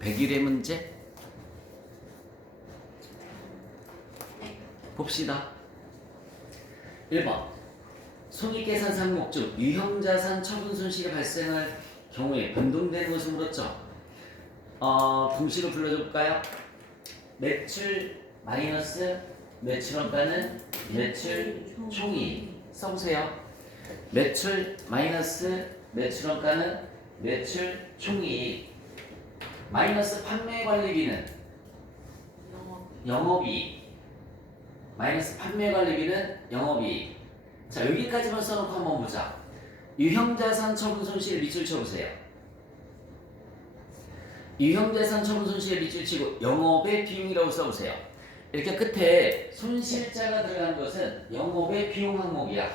100일의 문제 봅시다. 1번 손익계산 항목 중 유형자산 처분 손실이 발생할 경우에 변동되는 것을 물었죠. 공식을 불러줘 볼까요? 매출 마이너스 매출원가는 매출 총이익 써보세요. 매출 마이너스 매출원가는 매출 총이익 마이너스 판매관리비는 영업이익 마이너스 판매관리비는 영업이익. 자, 여기까지만 써놓고 한번 보자. 유형자산 처분 손실을 밑줄 쳐보세요. 유형자산 처분 손실을 밑줄 치고 영업의 비용이라고 써보세요. 이렇게 끝에 손실자가 들어간 것은 영업의 비용 항목이야.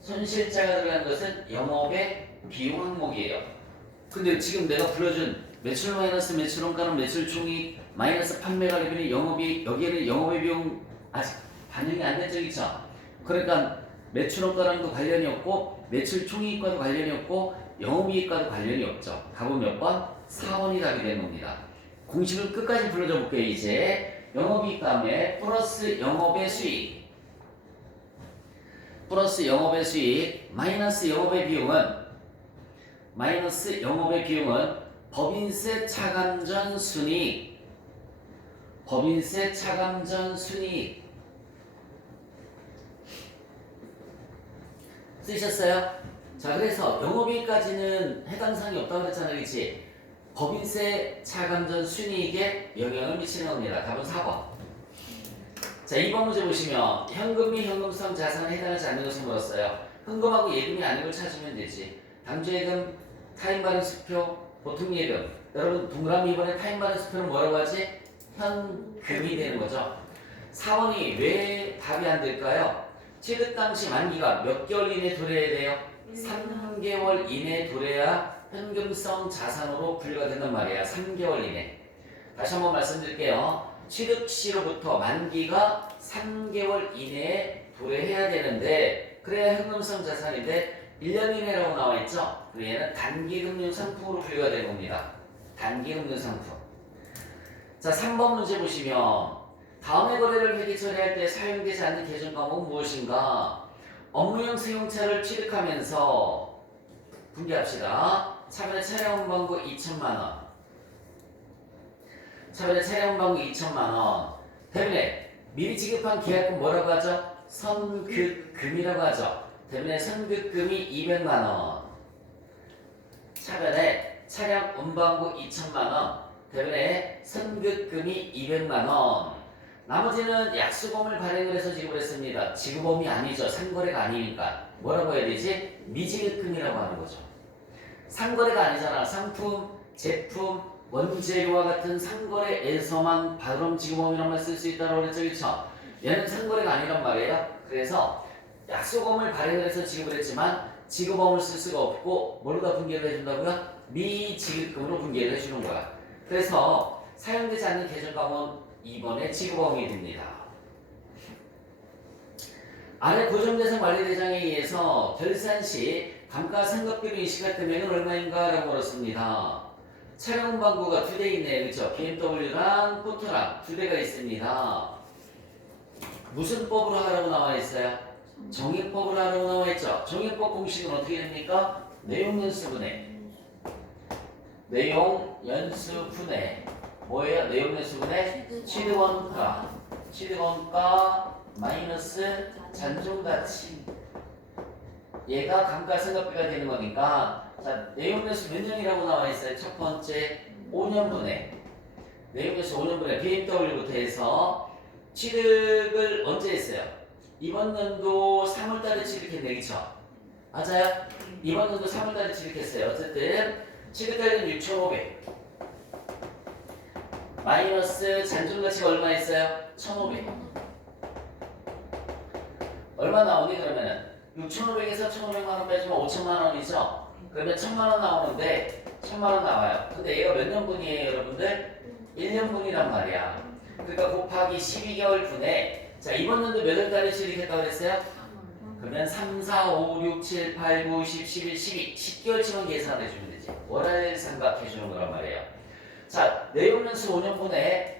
손실자가 들어간 것은 영업의 비용 항목이에요. 근데 지금 내가 불러준 매출 마이너스 매출원가는 매출 총이익 마이너스 판매관리비는 영업이익, 여기에는 영업의 비용 아직 반영이 안 된 적 있죠. 그러니까 매출원가랑도 관련이 없고 매출 총이익과도 관련이 없고 영업이익과도 관련이 없죠. 답은 몇 번? 4번이 답이 되는 겁니다. 공식을 끝까지 불러줘 볼게요. 이제 영업이익 다음에 플러스 영업의 수익 플러스 영업의 수익 마이너스 영업의 비용은 법인세 차감전 순이익 쓰셨어요? 자, 그래서 영업이익까지는 해당 사항이 없다고 그랬잖아요. 그치? 법인세 차감전 순이익에 영향을 미치는 겁니다. 답은 4번. 자, 2번 문제 보시면 현금 및 현금성 자산에 해당하지 않는 것을 물었어요. 현금하고 예금이 아닌 걸 찾으면 되지. 당주예금, 타임발행수표, 보통예금. 여러분 동그라미 이번에 타임발행수표는 뭐라고 하지? 현금이 되는 거죠. 4번이 왜 답이 안 될까요? 취득 당시 만기가 몇 개월 이내에 도래해야 돼요? 3개월 이내에 도래야 현금성 자산으로 분류가 된단 말이야. 3개월 이내. 다시 한번 말씀드릴게요. 취득 시로부터 만기가 3개월 이내에 도래해야 되는데 그래야 현금성 자산인데 1년 이내라고 나와 있죠? 그 얘는 단기금융 상품으로 분류가 되는 겁니다. 단기금융 상품. 자, 3번 문제 보시면 다음의 거래를 회계 처리할 때 사용되지 않는 계정 과목은 무엇인가? 업무용 승용차를 취득하면서 분개합시다. 차별의 차량 운반구 2천만원. 차별의 차량 운반구 2천만원. 대신에 미리 지급한 계약금 뭐라고 하죠? 선급금이라고 하죠. 대신에 선급금이 200만원. 차별의 차량 운반구 2천만원. 대신에 선급금이 200만원. 나머지는 약수금을 발행을 해서 지급했습니다. 지급범이 아니죠. 상거래가 아니니까. 뭐라고 해야 되지? 미지급금이라고 하는 거죠. 상거래가 아니잖아. 상품, 제품, 원재료와 같은 상거래에서만 발음 지급범이란 말 쓸 수 있다고 그랬죠. 그렇죠? 얘는 상거래가 아니란 말이에요. 그래서 약수금을 발행을 해서 지급을 했지만 지급범을 쓸 수가 없고 뭘로 분개를 해준다고요? 미지급금으로 분개를 해주는 거야. 그래서 사용되지 않는 계정과목은 2번에 지급범위 됩니다. 아래 고정대상 관리대장에 의해서 결산 시 감가상각비로 인식할 금액은 얼마인가? 라고 물었습니다. 차량 운반구가 2대 있네요. 그렇죠? BMW랑 포트랑 2대가 있습니다. 무슨 법으로 하라고 나와 있어요? 정액법으로 하라고 나와 있죠? 정액법 공식은 어떻게 됩니까? 내용연수분해. 뭐예요? 내용연수분해? 취득원가 마이너스 잔존가치. 얘가 감가상각비가 되는 거니까. 자, 내용연수 몇 년이라고 나와 있어요? 첫 번째 5년분해. 내용연수 5년분해 BMW부터 해서 취득을 언제 했어요? 이번 연도 3월달에 취득했네. 그쵸? 맞아요? 이번 연도 3월달에 취득했어요. 어쨌든 취득가액은 6,500 마이너스 잔존가치가 얼마 있어요? 1,500. 얼마 나오니 그러면은 6,500에서 1,500만원 빼주면 5천만원이죠? 그러면 1,000만원 나오는데 1,000만원 나와요. 근데 얘가 몇 년분이에요 여러분들? 1년분이란 말이야. 그러니까 곱하기 12개월 분에 자, 이번 연도 몇 월달에 취득했다고 그랬어요? 그러면 3, 4, 5, 6, 7, 8, 9, 10, 11, 12 10개월치만 계산해 주면 되지. 월할 삼각해 주는 거란 말이에요. 자, 내용연수 5년분에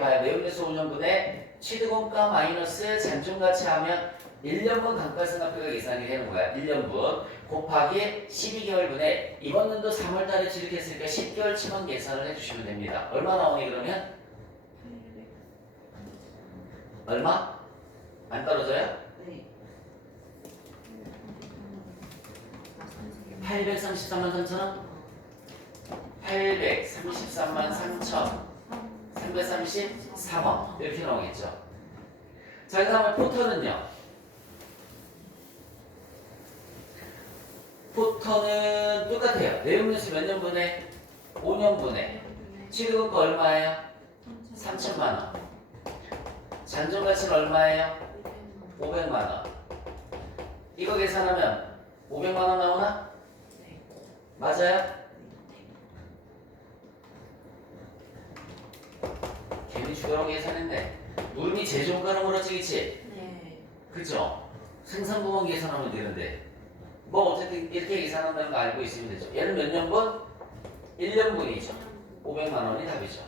봐요. 내용연수 5년분에 취득원가 마이너스 잔존가치 하면 1년분 감가상각비가 계산이 되는 거야. 1년분 곱하기 12개월분에 이번 년도 3월달에 취득했으니까 10개월치만 계산을 해주시면 됩니다. 얼마 나오니 그러면? 얼마? 안 떨어져요? 네. 833만 3천원? 833만 3천 333원 이렇게 나오겠죠. 자, 그 다음에 포터는요. 포터는 똑같아요. 내용연수 몇 년분에? 5년분에. 취득원가 얼마예요? 3천만원. 잔존가치는 얼마예요? 500만원. 이거 계산하면 500만원 나오나? 네. 맞아요? 괜히 죽으라고 계산했네. 물음이 제조가로 물어지겠지? 네. 그죠? 생산부만 계산하면 되는데 뭐 어쨌든 이렇게 계산한다는 거 알고 있으면 되죠. 얘는 몇 년분? 1년분이죠. 500만원이 답이죠.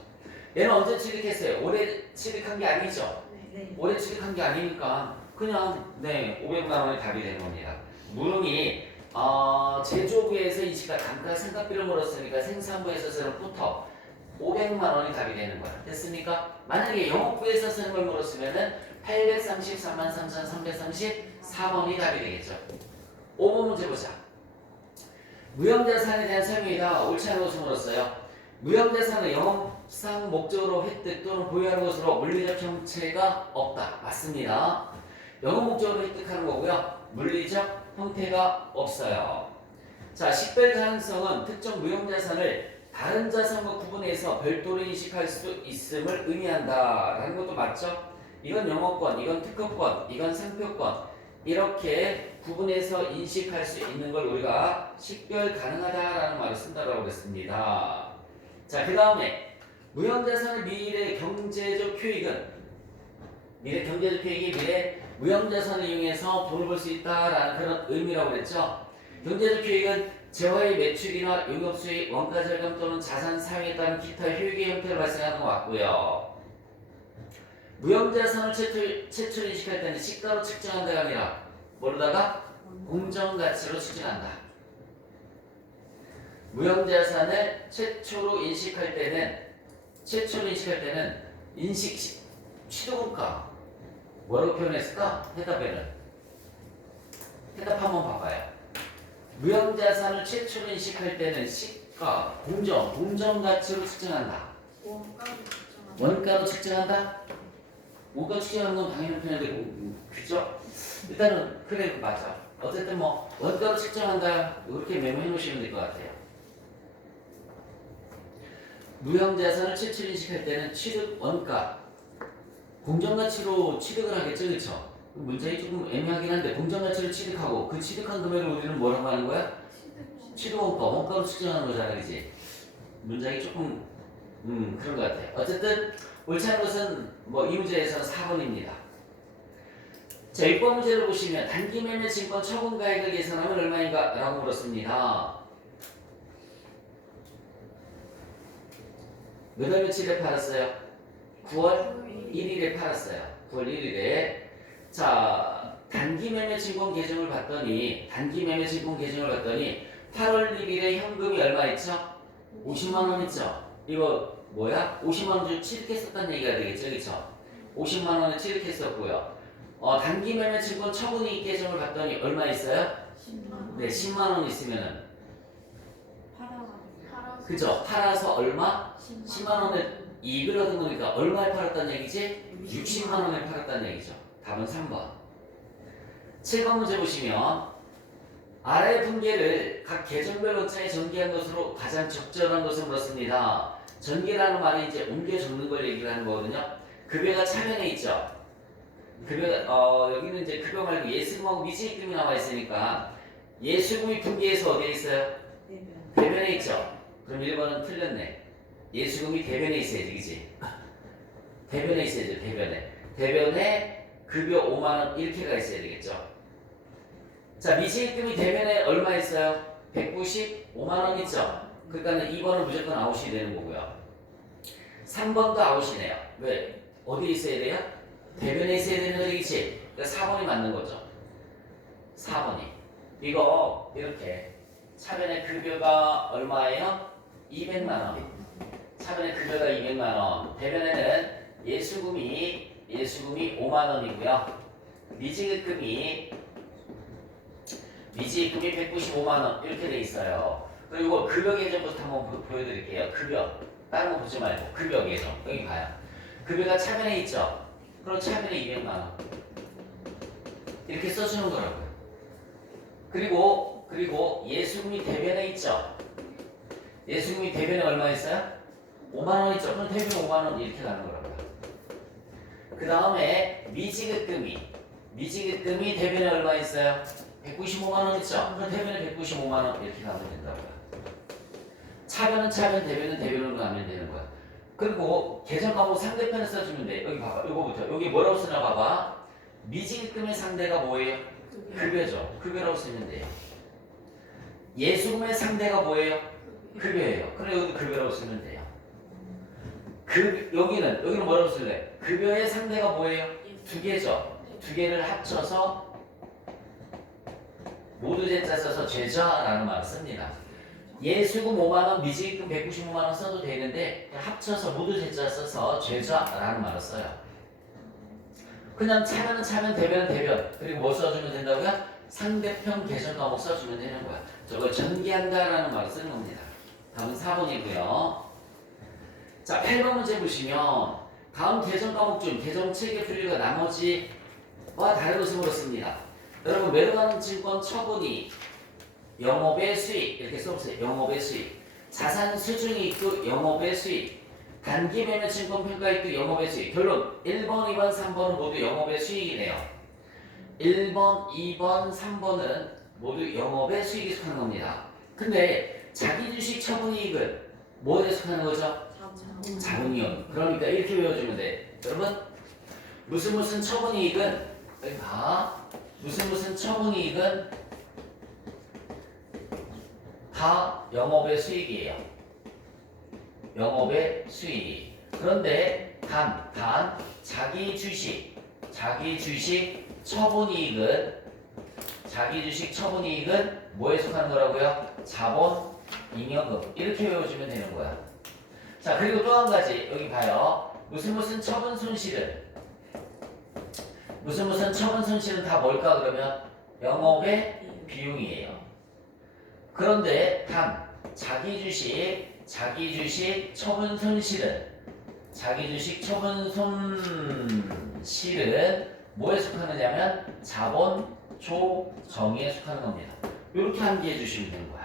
얘는 언제 취득했어요? 올해 취득한 게 아니죠? 네. 올해 취득한 게 아니니까 그냥 네 500만원이 답이 되는 겁니다. 물음이 제조부에서 이 시가 감가상각비를 물었으니까 생산부에서 쓰는 포터 500만원이 답이 되는 거야. 됐습니까? 만약에 영업부에서 쓰는 걸 물었으면은 833만 3,334번이 답이 되겠죠. 5번 문제 보자. 무형자산에 대한 설명이다. 옳지 않은 것을 물었어요. 무형자산은 영업상 목적으로 획득 또는 보유하는 것으로 물리적 형체가 없다. 맞습니다. 영업 목적으로 획득하는 거고요. 물리적 형태가 없어요. 자, 식별 가능성은 특정 무형자산을 다른 자산과 구분해서 별도로 인식할 수 있음을 의미한다 라는 것도 맞죠? 이건 영어권, 이건 특허권, 이건 상표권 이렇게 구분해서 인식할 수 있는 걸 우리가 식별 가능하다라는 말을 쓴다라고 했습니다. 자, 그 다음에 무형자산의 미래 경제적 효익은 미래 무형자산을 이용해서 돈을 벌 수 있다라는 그런 의미라고 그랬죠. 경제적 효익은 재화의 매출이나 용역수익, 원가 절감 또는 자산 사용에 따른 기타 효익의 형태로 발생하는 것 같고요. 무형자산을 최초로 인식할 때는 시가로 측정한다가 아니라 모르다가 공정가치로 측정한다. 무형자산을 최초로 인식할 때는 취득원가 뭐라고 표현했을까? 해답 한번 봐봐요. 무형자산을 최초로 인식할 때는 시가, 공정가치로 측정한다. 원가로 측정한다? 원가 측정하는 건 당연히 표현인데 그죠? 일단은 그래 맞아. 어쨌든 뭐 원가로 측정한다 이렇게 메모해 놓으시면 될 것 같아요. 무형자산을 최초로 인식할 때는 취득 원가, 공정가치로 취득을 하겠죠, 그렇죠? 문장이 조금 애매하긴 한데 공정가치를 취득하고 그 취득한 금액을 우리는 뭐라고 하는 거야? 취득원가, 원가로 측정하는 거잖아, 그지? 문장이 조금 그런 것 같아요. 어쨌든 옳지 않은 것은 뭐 이 문제에서는 4번입니다. 자, 6번 문제를 보시면 단기 매매 증권 처분 가액을 계산하면 얼마인가? 라고 물었습니다. 몇 월 며칠에 팔았어요? 9월 1일에 팔았어요. 9월 1일에. 자, 단기 매매 증권 계정을 봤더니 8월 1일에 현금이 얼마 있죠? 50만 원 있죠? 이거 뭐야? 50만 원 좀 취득했었다는 얘기가 되겠죠, 그렇죠? 50만 원을 취득했었고요. 단기 매매 증권 처분이익 계정을 봤더니 얼마 있어요? 10만. 네, 10만 원 있으면은 팔아가지고. 그죠? 팔아서 얼마? 10만 원을 이익을 얻은 거니까 얼마에 팔았다는 얘기지? 60만 원에 팔았다는 얘기죠. 답은 3번. 7번 문제 보시면 아래의 분계를 각 계정별 원자에 전개한 것으로 가장 적절한 것을 물었습니다. 전개라는 말이 이제 옮겨 적는 걸 얘기를 하는 거거든요. 급여가 차면에 있죠. 여기는 이제 급여 말고 예수금하고 미지입금이 나와 있으니까 예수금이 분계해서 어디에 있어요? 대변에 있죠. 그럼 1번은 틀렸네. 예수금이 대변에 있어야지, 그치? 대변에 있어야죠, 대변에. 대변에 급여 5만원 이렇게 가 있어야 되겠죠. 자, 미지입금이 대변에 얼마 있어요? 195만원 있죠? 그러니까 2번은 무조건 아웃이 되는 거고요. 3번도 아웃이네요. 왜? 어디에 있어야 돼요? 대변에 있어야 되는 거지, 그치? 그러니까 4번이 맞는 거죠. 4번이. 이거 이렇게 차변의 급여가 얼마예요? 200만 원. 차변의 급여가 200만 원. 대변에는 예수금이 5만 원이고요. 미지급금이 195만 원 이렇게 돼 있어요. 그리고 급여 계정부터 한번 보여드릴게요. 급여. 다른 거 보지 말고 급여 계정. 여기 봐요. 급여가 차변에 있죠. 그럼 차변에 200만 원. 이렇게 써주는 거라고요. 그리고 예수금이 대변에 있죠. 예수금이 대변에 얼마 있어요? 5만 원 있죠. 그럼 대변 5만 원 이렇게 가는 거라고요. 그 다음에 미지급금이 대변에 얼마 있어요? 195만 원 있죠. 그럼 대변에 195만 원 이렇게 가면 된다고요. 차변은 차변, 대변은 대변으로 가면 되는 거야. 그리고 계정 과목 상대편을 써주면 돼. 여기 봐봐. 요거부터. 여기 뭐라고 쓰나 봐봐. 미지급금의 상대가 뭐예요? 급여죠. 급여라고 쓰면 돼요. 예수금의 상대가 뭐예요? 급여예요. 그럼 여기도 급여라고 쓰면 돼요. 여기는 뭐라고 쓸래? 급여의 상대가 뭐예요? 두 개죠. 두 개를 합쳐서 모두 제자 써서 죄자라는 말을 씁니다. 예수금 5만원, 미지금 195만원 써도 되는데 합쳐서 모두 제자 써서 죄자라는 말을 써요. 그냥 차변은 차변, 대변은 대변. 그리고 뭐 써주면 된다고요? 상대편 계정 과목 써주면 되는 거야. 저걸 전개한다라는 말을 쓰는 겁니다. 다음은 4번이고요. 자, 8번 문제 보시면 다음 계정 과목 중 계정 7개 분류가 나머지와 다른 것을 물었습니다. 여러분 매도가능 증권 처분이 영업의 수익 이렇게 써보세요. 영업의 수익. 자산 수중이익도 영업의 수익. 단기 매매 증권 평가이익도 영업의 수익. 결론 1번, 2번, 3번은 모두 영업의 수익이네요. 1번, 2번, 3번은 모두 영업의 수익에 속하는 겁니다. 근데 자기 주식 처분이익은 뭐에 속하는 거죠? 자본이익. 그러니까 이렇게 외워주면 돼. 여러분 무슨 처분이익은 여기 봐. 무슨 처분이익은 다 영업의 수익이에요. 영업의 수익. 그런데 단 자기 주식 처분이익은 뭐에 속하는 거라고요? 자본 잉여금. 이렇게 외워주면 되는 거야. 자, 그리고 또 한 가지 여기 봐요. 무슨 처분 손실은 다 뭘까 그러면 영업의 비용이에요. 그런데 단 자기 주식 처분 손실은 뭐에 속하느냐면 자본 조정에 속하는 겁니다. 이렇게 암기해 주시면 되는 거야.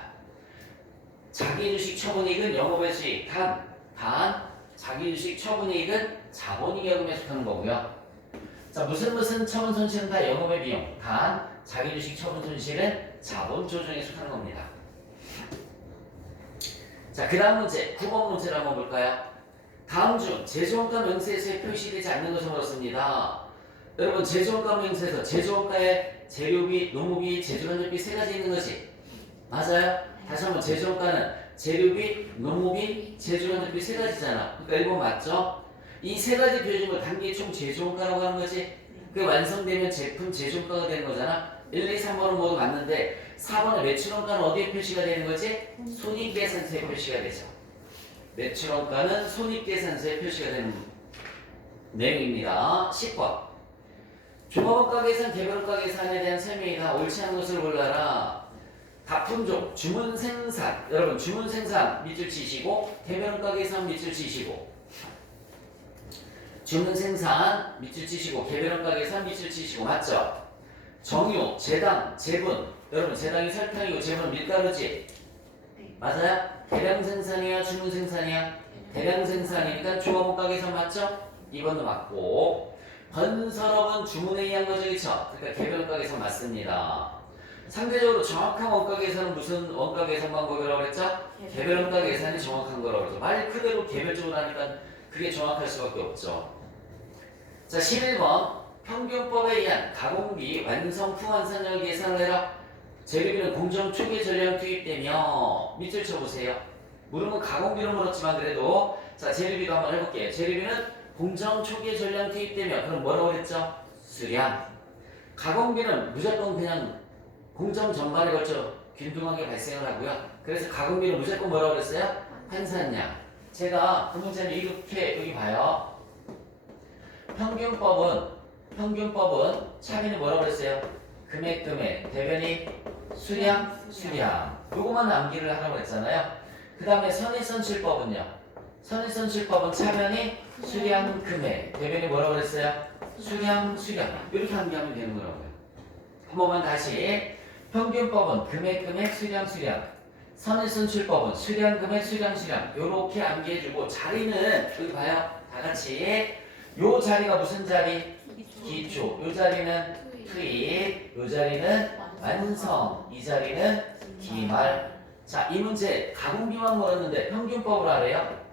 자기 주식 처분이익은 영업의 수익. 단 자기 주식 처분이익은 자본잉여금에 속하는 거고요. 자, 무슨 처분 손실은 다 영업의 비용. 단 자기 주식 처분 손실은 자본 조정에 속하는 겁니다. 자, 그 다음 문제 9번 문제를 한번 볼까요? 다음 중 제조원가 명세서에 표시되지 않는 것을 물었습니다. 여러분 제조원가 명세서 제조원가에 재료비, 농무비, 제조간접비 세 가지 있는 거지? 맞아요? 다시 한번 제조원가는 재료비, 농무비, 제조간접비 세 가지잖아. 그러니까 1번 맞죠? 이 세 가지 표준 걸 단기 총 제조원가라고 하는 거지? 그게 완성되면 제품 제조원가가 되는 거잖아? 1, 2, 3번은 모두 맞는데 4번의 매출원가는 어디에 표시가 되는 거지? 손익계산서에 표시가 되죠. 매출원가는 손익계산서에 표시가 되는 내용입니다. 10번. 종합원가 계산, 개별원가 계산에 대한 설명이 다 옳지 않은 것을 골라라. 다품종, 주문생산. 여러분 주문생산 밑줄 치시고 개별원가 계산 밑줄 치시고 주문생산 밑줄 치시고 개별원가 계산 밑줄 치시고 맞죠? 정유, 제당, 제분. 여러분 제당이 설탕이고 제분은 밀가루지? 맞아요? 대량 생산이야 주문 생산이야? 대량 생산이니까 종합원가 계산 맞죠? 2번도 맞고 건설업은 주문에 의한 거죠, 그쵸? 그러니까 개별원가 계산 맞습니다. 상대적으로 정확한 원가 계산은 무슨 원가 계산 방법이라고 그랬죠? 개별원가 계산이 정확한 거라고 그러죠. 말 그대로 개별적으로 하니까 그게 정확할 수밖에 없죠. 자, 11번 평균법에 의한 가공비 완성품 완산량을 계산을 해라. 재료비는 공정 초기 전량 투입되며 밑줄 쳐보세요. 물음은 가공비로 물었지만 그래도 자 재료비도 한번 해볼게요. 재료비는 공정 초기에 전량 투입되며 그럼 뭐라고 그랬죠? 수량. 가공비는 무조건 그냥 공정 전반에 걸쳐 균등하게 발생을 하고요. 그래서 가공비는 무조건 뭐라고 그랬어요? 환산량. 제가 그 문제는 이렇게 여기 봐요. 평균법은 차비는 뭐라고 그랬어요? 금액, 대변이 수량. 요것만 암기를 하라고 했잖아요. 그 다음에 선의선출법은요. 선의선출법은 차변이 수량, 금액, 대변이 뭐라고 그랬어요? 수량. 이렇게 암기하면 되는 거라고요. 한 번만 다시. 평균법은 금액, 수량. 선의선출법은 수량, 금액, 수량. 요렇게 암기해주고 자리는 여기 봐요. 다 같이. 요 자리가 무슨 자리? 기초. 요 자리는 투입. 요 자리는 완성. 이 자리는 기말. 자, 이 문제 가공비만 물었는데 평균법을 알아요?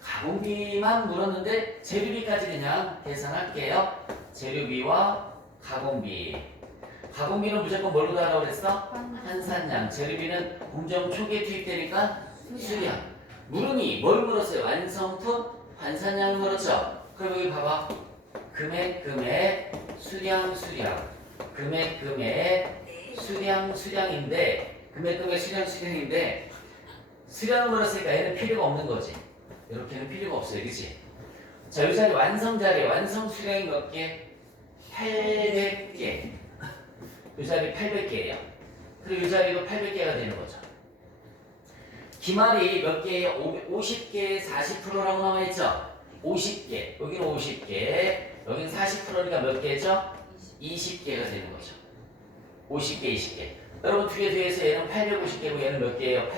가공비만 물었는데 재료비까지 그냥 계산할게요. 재료비와 가공비. 가공비는 무조건 뭘로 하라고 그랬어? 환산량. 재료비는 공정 초기에 투입되니까 수량. 물음이 뭘 물었어요? 완성품 환산량을 물었죠? 그럼 여기 봐봐. 금액, 수량. 금액, 수량인데 금액, 수량인데 수량을 물었으니까 얘는 필요가 없는 거지. 이렇게는 필요가 없어요. 그치? 자, 이 자리 완성 자리, 완성 수량이 몇 개? 800개. 이 자리 800개예요. 그리고 이 자리도 800개가 되는 거죠. 기말이 몇 개예요? 50개에 40%라고 나와있죠? 50개. 여기는 50개. 여기는 40%니까 몇 개죠? 20개가 되는 거죠. 50개, 20개. 여러분 뒤에서 얘는 850개고 얘는 몇 개예요?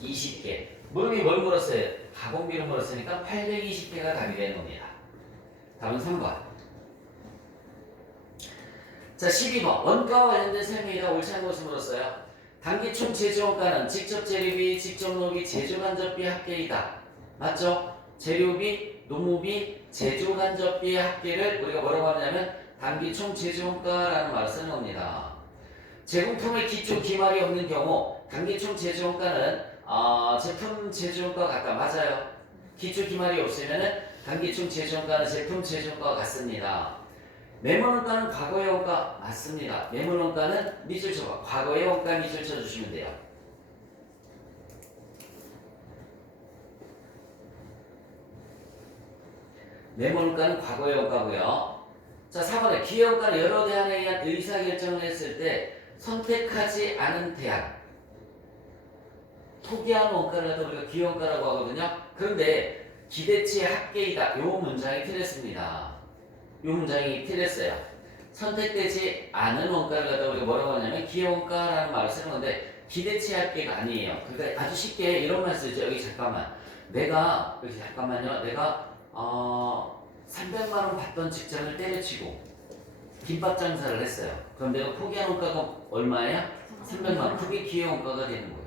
820개. 물음이 뭘 물었어요? 가공비를 물었으니까 820개가 답이 되는 겁니다. 답은 3번. 자, 12번. 원가와 관련된 설명이다. 옳지 않은 것을 물었어요. 단기총 제조원가는 직접 재료비, 직접 노비, 제조간접비 합계이다. 맞죠? 재료비, 노무비, 제조간접비 합계를 우리가 뭐라고 하냐면 단기총 제조원가라는 말을 쓰는 겁니다. 제공품의 기초 기말이 없는 경우 단기총 제조원가는 제품 제조원가와 같다. 맞아요. 기초 기말이 없으면 단기총 제조원가는 제품 제조원가와 같습니다. 매물원가는 과거의 원가 맞습니다. 매물원가는 밑줄 쳐봐. 과거의 원가 밑줄 쳐주시면 돼요. 매물원가는 과거의 원가고요. 자, 4번에 기회원가는 여러 대안에 의한 의사결정을 했을 때 선택하지 않은 대안. 포기한 원가를 갖다 우리가 기회원가라고 하거든요. 그런데 기대치의 합계이다. 요 문장이 틀렸습니다. 이 문장이 틀렸어요. 선택되지 않은 원가를 갖다 우리가 뭐라고 하냐면 기회원가라는 말을 쓰는 건데 기대치 합계가 아니에요. 그러니까 아주 쉽게 이런 말 쓰죠. 여기 잠깐만. 내가 300만 원 받던 직장을 때려치고 김밥 장사를 했어요. 그럼 내가 포기한 원가가 얼마야? 300만 원. 그게 기회원가가 되는 거예요.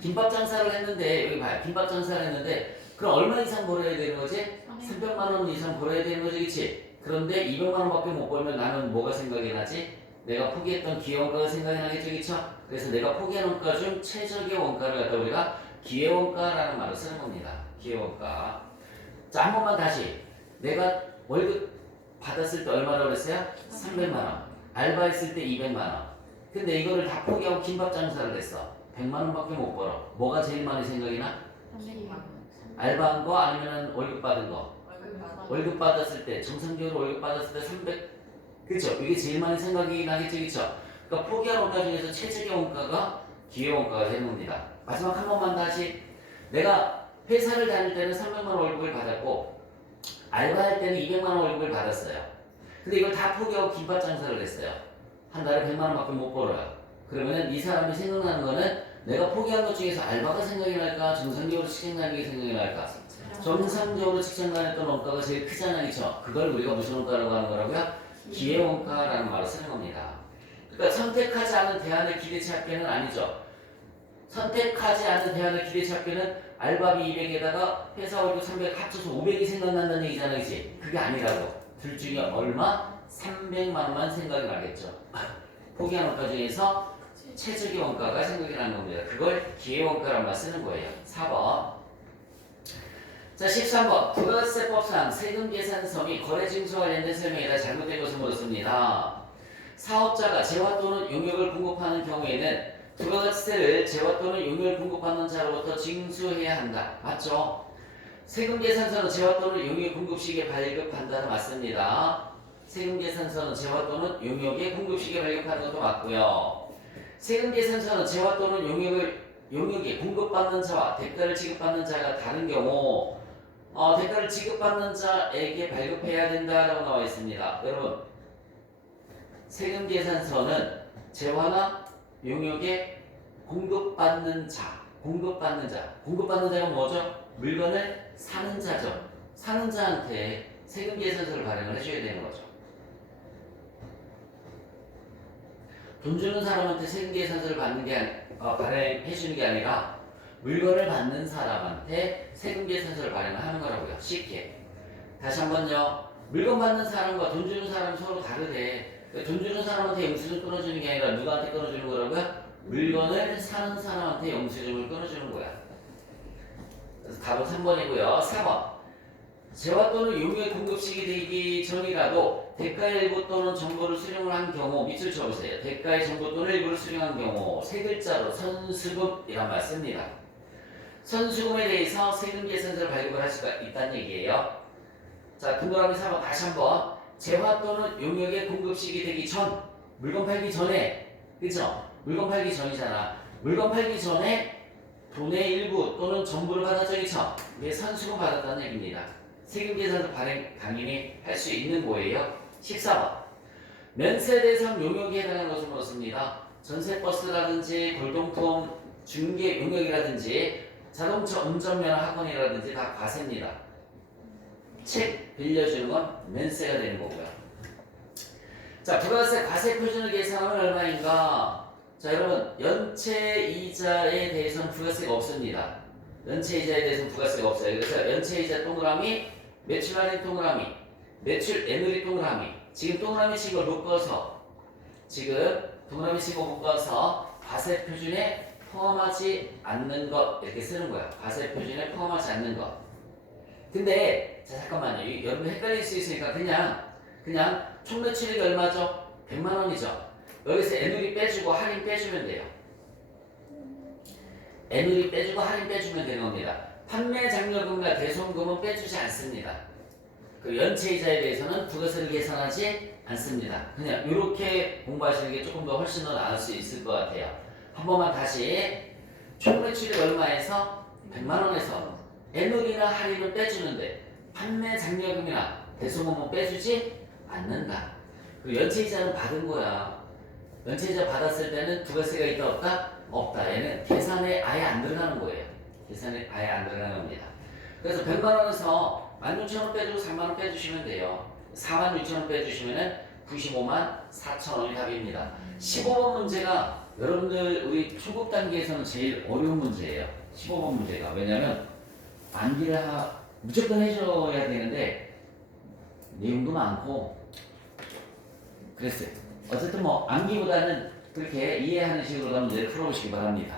김밥 장사를 했는데 여기 봐요. 김밥 장사를 했는데 그럼 얼마 이상 벌어야 되는 거지? 300만 원 이상 벌어야 되는 거지, 그치? 그런데 200만 원밖에 못 벌면 나는 뭐가 생각이 나지? 내가 포기했던 기회원가가 생각이 나겠죠, 그쵸? 그래서 내가 포기한 원가 중 최적의 원가를 갖다 우리가 기회원가라는 말을 쓰는 겁니다. 기회원가. 자, 한 번만 다시. 내가 월급 받았을 때 얼마라고 그랬어요? 300만 원. 알바했을 때 200만 원. 근데 이거를 다 포기하고 김밥 장사를 했어. 100만 원밖에 못 벌어. 뭐가 제일 많이 생각이 나? 300만 원. 알바한 거 아니면 월급 받은 거? 월급 받았을 때, 정상적으로 월급 받았을 때 300, 그쵸? 이게 제일 많이 생각이 나겠죠, 그쵸? 그러니까 포기한 원가 중에서 최적의 원가가 기회원가가 되는 겁니다. 마지막 한 번만 다시. 내가 회사를 다닐 때는 300만 원 월급을 받았고, 알바할 때는 200만 원 월급을 받았어요. 근데 이걸 다 포기하고 김밥 장사를 했어요. 한 달에 100만 원밖에 못 벌어요. 그러면은 이 사람이 생각나는 거는 내가 포기한 것 중에서 알바가 생각이 날까, 정상적으로 직장 다니는 게 생각이 날까? 정상적으로 직장 다녔던 원가가 제일 크잖아요, 그쵸? 그걸 우리가 무슨 원가라고 하는 거라고요? 기회원가라는 말을 쓰는 겁니다. 그러니까 선택하지 않은 대안의 기대치 합계는 아니죠. 선택하지 않은 대안의 기대치 합계는 알바비 200에다가 회사 월급 300 합쳐서 500이 생각난다는 얘기잖아요, 그치? 그게 아니라고. 둘 중에 얼마? 300만 원만 생각이 나겠죠. 포기한 원가 중에서 최적의 원가가 생각이 나는 겁니다. 그걸 기회원가란 말 쓰는 거예요. 4번. 자, 13번. 부가세법상 세금 계산서 및 거래 징수와 관련된 설명에다 잘못된 것을 물었습니다. 사업자가 재화 또는 용역을 공급하는 경우에는 부가세를 재화 또는 용역을 공급하는 자로부터 징수해야 한다. 맞죠? 세금 계산서는 재화 또는 용역 공급 시기에 발급한다는 맞습니다. 세금 계산서는 재화 또는 용역의 공급 시기에 발급하는 것도 맞고요. 세금 계산서는 재화 또는 용역이 공급받는 자와 대가를 지급받는 자가 다른 경우 대가를 지급받는 자에게 발급해야 된다라고 나와 있습니다. 여러분, 세금 계산서는 재화나 용역에 공급받는 자가 뭐죠? 물건을 사는 자죠. 사는 자한테 세금 계산서를 발행을 해줘야 되는 거죠. 돈 주는 사람한테 세금 계산서를 발행해 주는 게 아니라 물건을 받는 사람한테 세금 계산서를 발행을 하는 거라고요. 쉽게. 다시 한번요. 물건 받는 사람과 돈 주는 사람은 서로 다르대. 돈 주는 사람한테 영수증 끊어주는 게 아니라 누구한테 끊어주는 거라고요? 물건을 사는 사람한테 영수증을 끊어주는 거야. 그래서 답은 3번이고요. 4번. 재화 또는 용역 공급 시기 되기 전이라도 대가의 일부 또는 정보를 수령을 한 경우 밑줄 쳐보세요. 대가의 정보 또는 일부를 수령한 경우 세 글자로 선수금이란 말 씁니다. 선수금에 대해서 세금 계산서를 발급을 할 수가 있다는 얘기예요. 자, 동그라미 4번 다시 한번. 재화 또는 용역의 공급 시기 되기 전, 물건 팔기 전에, 그죠? 물건 팔기 전이잖아. 물건 팔기 전에 돈의 일부 또는 전부를 받은 적이 전, 이게 선수금 받았다는 얘기입니다. 세금 계산서 발행 당연히 할 수 있는 거예요. 14번. 면세 대상 용역에 해당하는 것을 물었습니다. 전세버스라든지 골동품 중개 용역이라든지 자동차 운전면허 학원이라든지 다 과세입니다. 책 빌려주는 건 면세가 되는 거고요. 자, 부가세 과세 표준을 계산하면 얼마인가? 자, 여러분, 연체이자에 대해서는 부가세가 없습니다. 연체이자에 대해서는 부가세가 없어요. 그래서 연체이자 동그라미, 매출 할인 동그라미, 매출 애누리 동그라미. 지금 동그라미 친 걸 묶어서 과세 표준에 포함하지 않는 것 이렇게 쓰는 거야. 과세 표준에 포함하지 않는 것. 근데 자, 잠깐만요. 여러분 헷갈릴 수 있으니까 그냥 총 매출이 얼마죠? 100만 원이죠. 여기서 애누리 빼주고 할인 빼주면 돼요. 애누리 빼주고 할인 빼주면 되는 겁니다. 판매 장려금과 대손금은 빼주지 않습니다. 그 연체이자에 대해서는 부가세를 계산하지 않습니다. 그냥 이렇게 공부하시는 게 조금 더 훨씬 더 나을 수 있을 것 같아요. 한 번만 다시. 총 매출이 얼마에서 100만 원에서 애누리나 할인을 빼주는데 판매 장려금이나 대손금은 빼주지 않는다. 그리고 연체이자는 받은 거야. 연체이자 받았을 때는 부가세가 있다 없다? 없다. 얘는 계산에 아예 안 들어가는 거예요. 계산에 아예 안 들어가는 겁니다. 그래서 100만 원에서 16,000원 빼주고 3만 원 빼주시면 돼요. 46,000원 빼주시면 95만 4천 원이 답입니다. 15번 문제가 여러분들 우리 초급 단계에서는 제일 어려운 문제예요. 15번 문제가. 왜냐면 암기를 무조건 해줘야 되는데 내용도 많고 그랬어요. 어쨌든 뭐 암기보다는 그렇게 이해하는 식으로 문제를 풀어보시기 바랍니다.